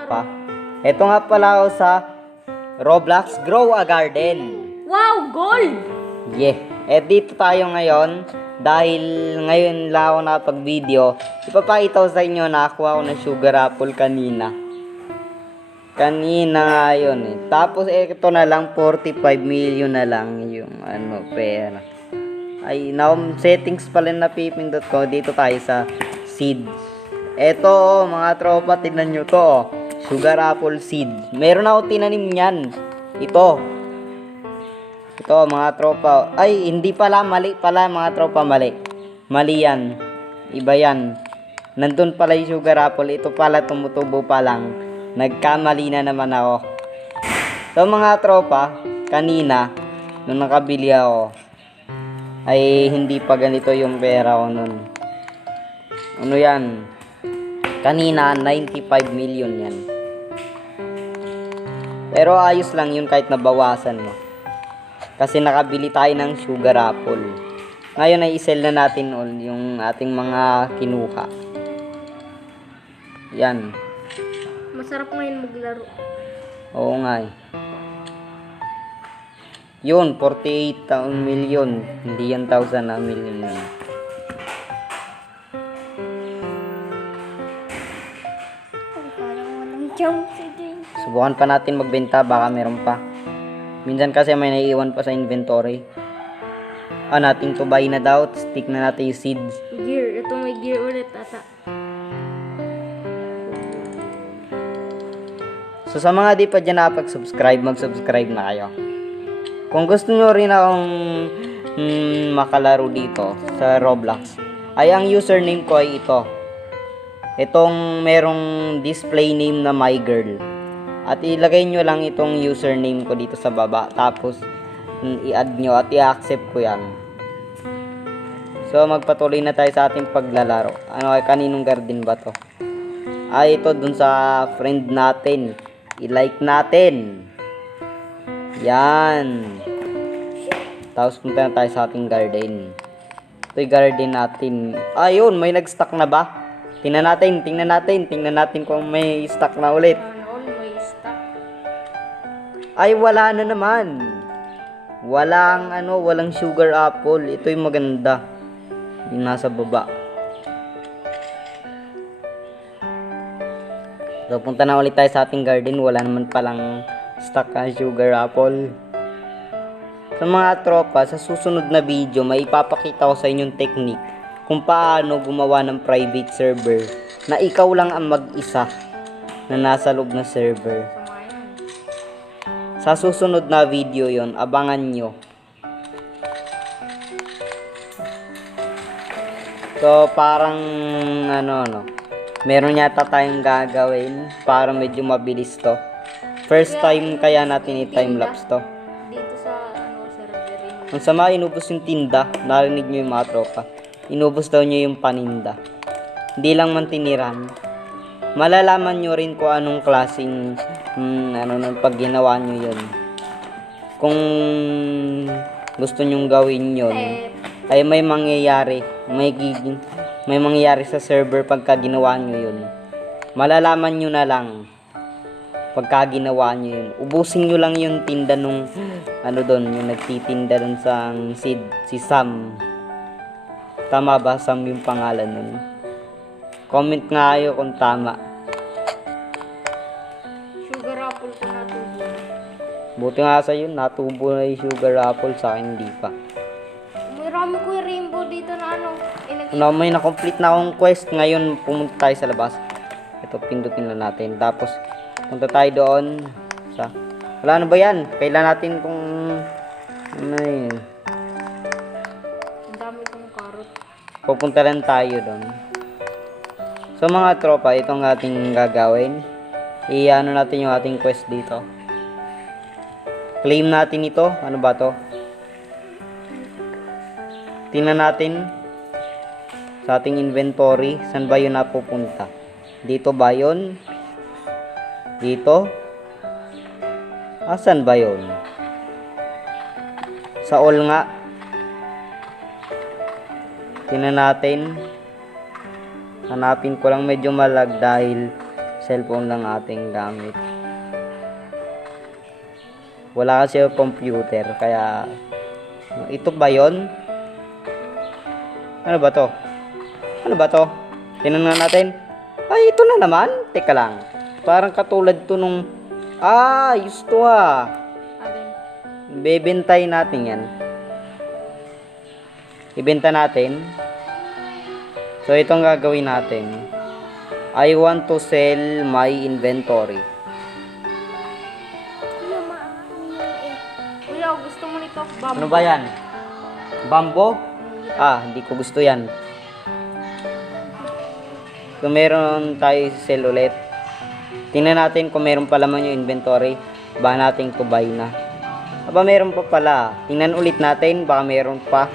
tropa. Ito nga pala ako sa Roblox Grow a Garden. Wow, gold! Yeah. Dito tayo ngayon. Dahil ngayon lang ako nakapag-video. Ipapakita ko sa inyo na nakuha ko ng sugar apple kanina. Kanina nga yun eh. Tapos ito na lang, 45 million na lang yung pera. Ay, settings pala na pipindot ko. Dito tayo sa seeds. Eto mga tropa, tignan nyo to sugar apple seed. Meron ako tinanim yan. Ito mga tropa. Ay, hindi pala, mali pala mga tropa, mali. Mali yan. Iba yan. Nandun pala yung sugar apple. Ito pala tumutubo pa lang. Nagkamali na naman ako. So mga tropa, kanina nung nakabili ako ay hindi pa ganito yung pera ko nun. Ano yan? Kanina 95 million yan. Pero ayos lang yun kahit nabawasan mo. Kasi nakabili tayo ng sugar apple. Ngayon ay isell na natin all yung ating mga kinuha. Yan. Masarap ngayon maglaro. Oo nga eh. Yun, 48 million. Hindi yan 1,000 na million yun. Parang walang jump si Jane. Subukan pa natin magbenta, baka meron pa. Minsan kasi may naiiwan pa sa inventory. Natin to buy na daw. Stick na natin yung seeds. Gear. Ito may gear ulit ata. So sa mga di pa dyan nakapag-subscribe, mag-subscribe na kayo. Kung gusto nyo rin akong makalaro dito sa Roblox, ay ang username ko ay ito. Itong merong display name na my girl. At ilagay nyo lang itong username ko dito sa baba. Tapos i-add nyo at i-accept ko yan. So magpatuloy na tayo sa ating paglalaro. Kaninong garden ba to? Ito dun sa friend natin. I-like natin. Yan. Tapos punta na tayo sa ating garden. Ito yung garden natin. Ayun, may nag-stock na ba? Tingnan natin kung may stock na ulit. May stock. Ay, wala na naman. Walang sugar apple. Ito yung maganda. Yung nasa baba. So, punta na ulit tayo sa ating garden. Wala naman palang stock na sugar apple. Sa mga tropa, sa susunod na video, may ipapakita ko sa inyong technique kung paano gumawa ng private server na ikaw lang ang mag-isa na nasa loob na server. Sa susunod na video yon, abangan nyo. So, parang meron yata tayong gagawin para medyo mabilis to. First time kaya natin i-timelapse to. Dito sa server. Ang sama, inubos yung tinda. Narinig nyo yung mga tropa. Inubos daw nyo yung paninda. Hindi lang man tiniran. Malalaman nyo rin kung anong klaseng pag ginawa nyo yun. Kung gusto nyong gawin yun, ay may mangyayari. May mangyayari sa server pagka ginawa nyo yun. Malalaman nyo na lang pagka ginawa nyo yun. Ubusin nyo lang yung tinda nung yung nagtitinda dun sa seed, si Sam. Tama ba Sam yung pangalan nun? Comment nga kayo kung tama. Sugar apple ko natubo. Buti nga sa'yo, natubo na yung sugar apple, sa akin hindi pa. Marami ko yung rainbow dito na May na-complete na akong quest. Ngayon, pumunta tayo sa labas. Ito, pindutin lang natin. Tapos, punta tayo doon sa... Wala na ba yan? Kailan natin kung... Ang dami kong carrot. Pupunta lang tayo doon. So, mga tropa, itong ating gagawin. I-ano natin yung ating quest dito. Claim natin ito. Ano ba to? Tingnan natin sa ating inventory. Saan ba yun napupunta? Dito ba yun? Dito? Asan ba yun? Sa all nga. Tingnan natin. Hanapin ko lang, medyo malag dahil cellphone lang ating gamit. Wala kasi yung computer, kaya ito ba yon? Ano ba to? Ano ba to? Tingnan natin. Ay, ito na naman. Teka lang. Parang katulad to nung... Ah, ayos to ah. Alin? Bebentay natin yan. Ibenta natin. So, itong gagawin natin. I want to sell my inventory. Kuya, gusto mo nito? Bamboo. Ano ba yan? Bambo? Ah, hindi ko gusto yan. So, meron tayo sell ulit. Tingnan natin kung meron pa laman yung inventory. Baka natin to buy na. Aba, meron pa pala. Tingnan ulit natin. Baka meron pa.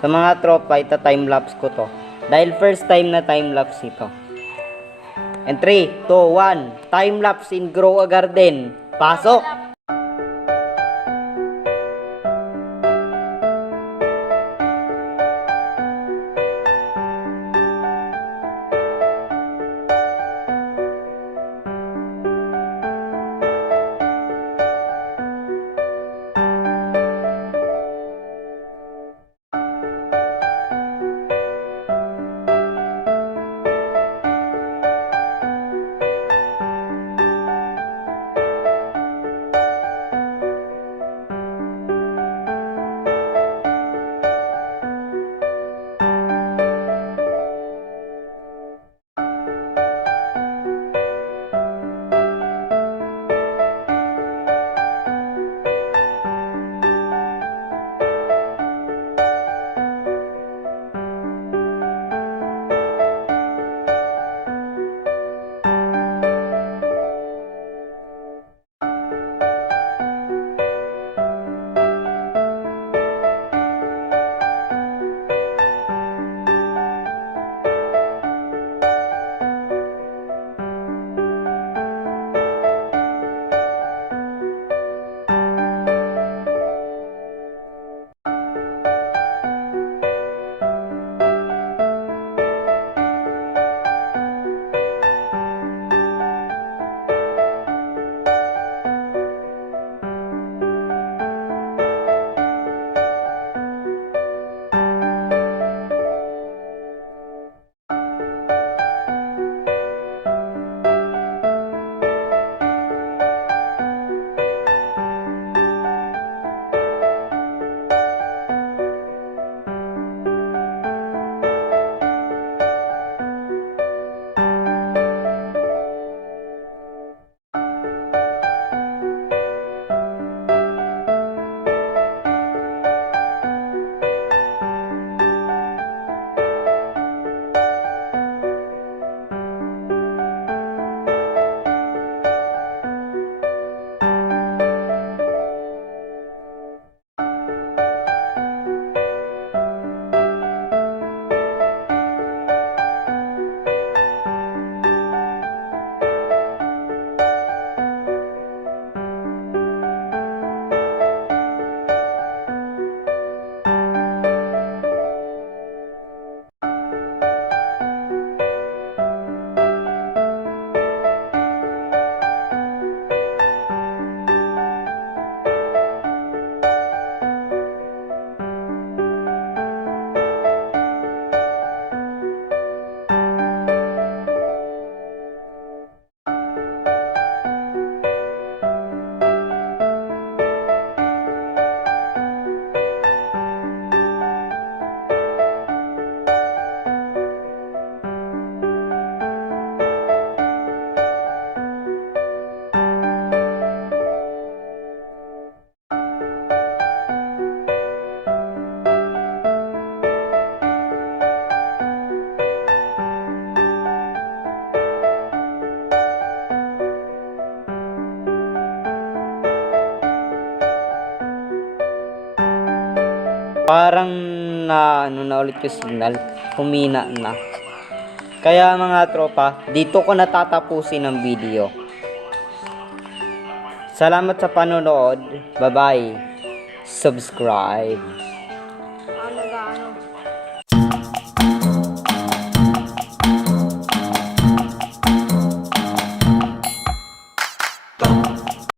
Sa mga tropa, ita time-lapse ko to. Dahil first time na time-lapse ito. And 3, 2, 1. Time-lapse in Grow a Garden. Pasok! Parang na ano na ulit yung signal, humina na. Kaya mga tropa, dito ko natatapusin ang video. Salamat sa panonood. Bye-bye. Subscribe.